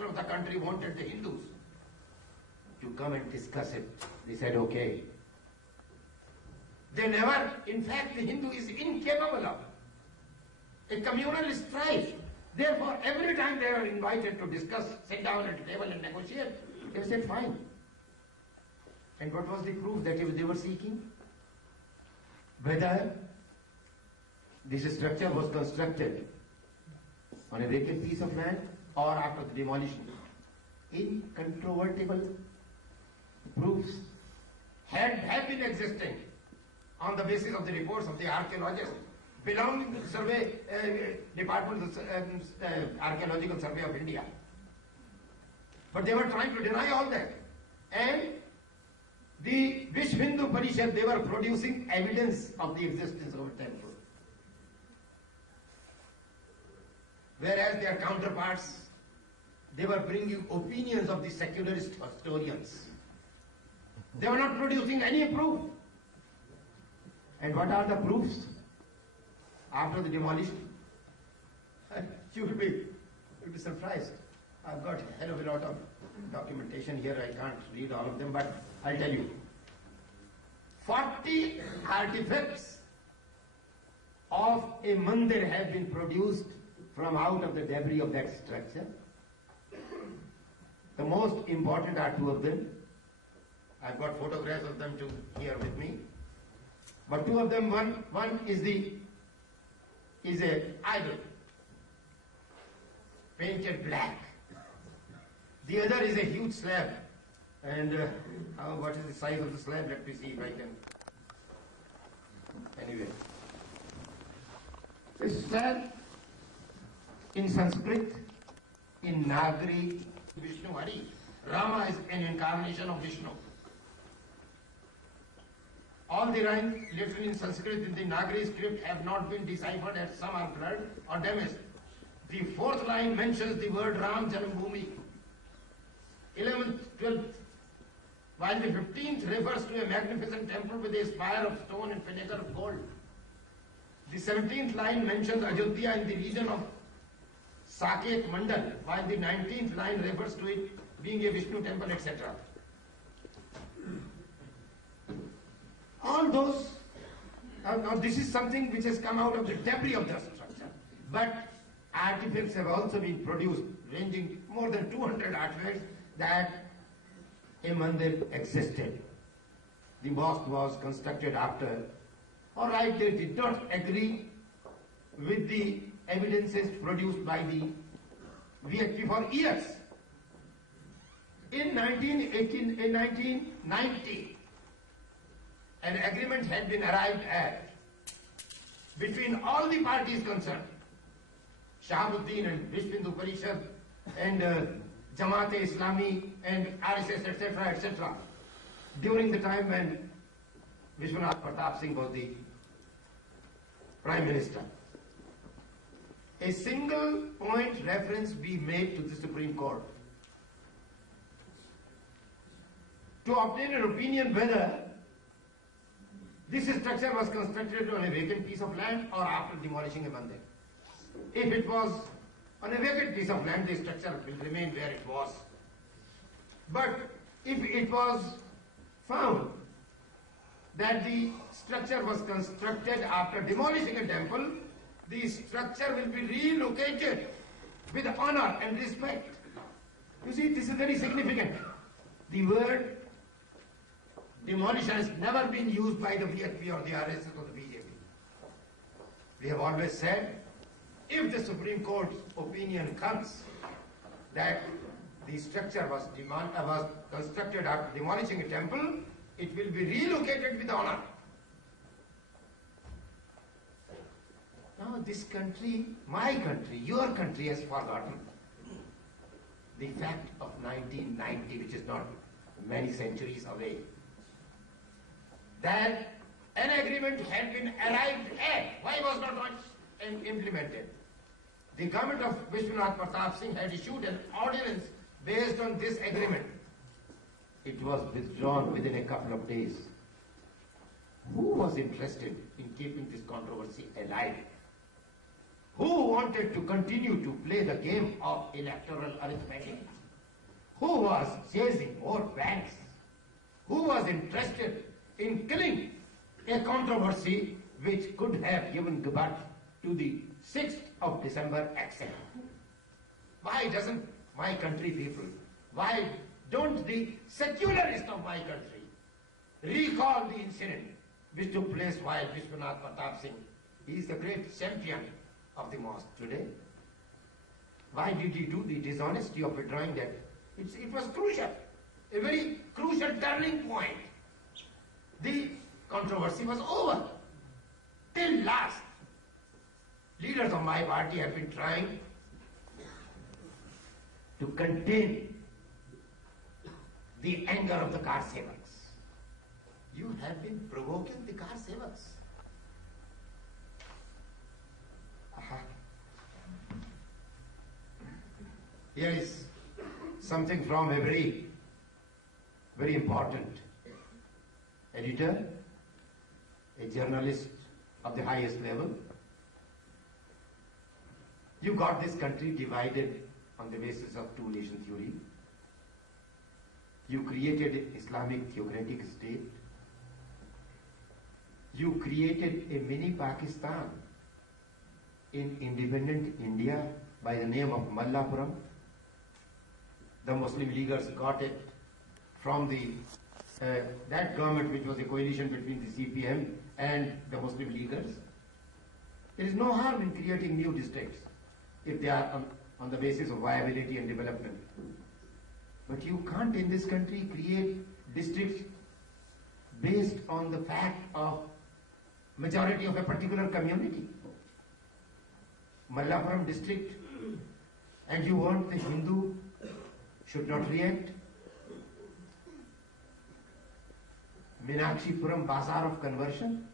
Minister of the country wanted the Hindus to come and discuss it. They said, okay. They never, in fact, the Hindu is incapable of a communal strife. Therefore, every time they were invited to discuss, sit down at a table and negotiate, they said, fine. And what was the proof that they were seeking? Whether this structure was constructed on a vacant piece of land or after the demolition. Incontrovertible proofs had been existing on the basis of the reports of the archaeologists belonging to the survey department of Archaeological Survey of India. But they were trying to deny all that. And the Vishwa Hindu Parishad, they were producing evidence of the existence of a temple. Whereas their counterparts, they were bringing opinions of the secularist historians. They were not producing any proof. And what are the proofs? After the demolition, you will be surprised. I've got a hell of a lot of documentation here. I can't read all of them, but I'll tell you. 40 artifacts of a mandir have been produced from out of the debris of that structure. The most important are two of them. I've got photographs of them here with me. But two of them, one is a idol, painted black. The other is a huge slab. And what is the size of the slab? Let me see if I can. Anyway. This slab in Sanskrit, in Nagari, Vishnu Hari. Rama is an incarnation of Vishnu. All the lines written in Sanskrit in the Nagari script have not been deciphered as some are blurred or damaged. The fourth line mentions the word Ram Janambhumi. 11th, 12th, while the 15th refers to a magnificent temple with a spire of stone and pinnacle of gold. The 17th line mentions Ajodhya in the region of Saket Mandal, while the 19th line refers to it being a Vishnu temple, etc. All those, now this is something which has come out of the debris of the structure, but artifacts have also been produced, ranging more than 200 artifacts, that a mandir existed. The mosque was constructed after. All right, they did not agree with the evidences produced by the VHP for years. In 1990, an agreement had been arrived at between all the parties concerned, Shahabuddin and Vishwa Hindu Parishad and Jamaat-e-Islami and RSS, etc., etc., during the time when Vishwanath Pratap Singh was the Prime Minister. A single point reference be made to the Supreme Court to obtain an opinion whether this structure was constructed on a vacant piece of land or after demolishing a mandir. If it was on a vacant piece of land, the structure will remain where it was. But if it was found that the structure was constructed after demolishing a temple, the structure will be relocated with honor and respect. You see, this is very significant. The word demolition has never been used by the VHP or the RSS or the BJP. We have always said, if the Supreme Court's opinion comes that the structure was constructed after demolishing a temple, it will be relocated with honor. Now this country, my country, your country has forgotten the fact of 1990, which is not many centuries away, that an agreement had been arrived at. Why was not implemented? The government of Vishwanath Pratap Singh had issued an ordinance based on this agreement. It was withdrawn within a couple of days. Who was interested in keeping this controversy alive? who wanted to continue to play the game of electoral arithmetic, who was chasing more banks, who was interested in killing a controversy which could have given birth to the 6th of December action. Why doesn't my country people, why don't the secularists of my country recall the incident which took place while Vishwanath Pratap Singh, he is the great champion of the mosque today. Why did he do the dishonesty of withdrawing that? It was crucial, a very crucial turning point. The controversy was over. Till last, leaders of my party have been trying to contain the anger of the car sevaks. You have been provoking the car sevaks. Here is something from a very important editor, a journalist of the highest level. You got this country divided on the basis of two-nation theory. You created an Islamic theocratic state. You created a mini Pakistan in independent India by the name of Mallapuram. The Muslim Leaguers got it from the that government, which was a coalition between the CPM and the Muslim Leaguers. There is no harm in creating new districts if they are on the basis of viability and development. But you can't in this country create districts based on the fact of majority of a particular community. Mallapuram district, and you want the Hindu should not react. Meenakshipuram Bazaar of conversion,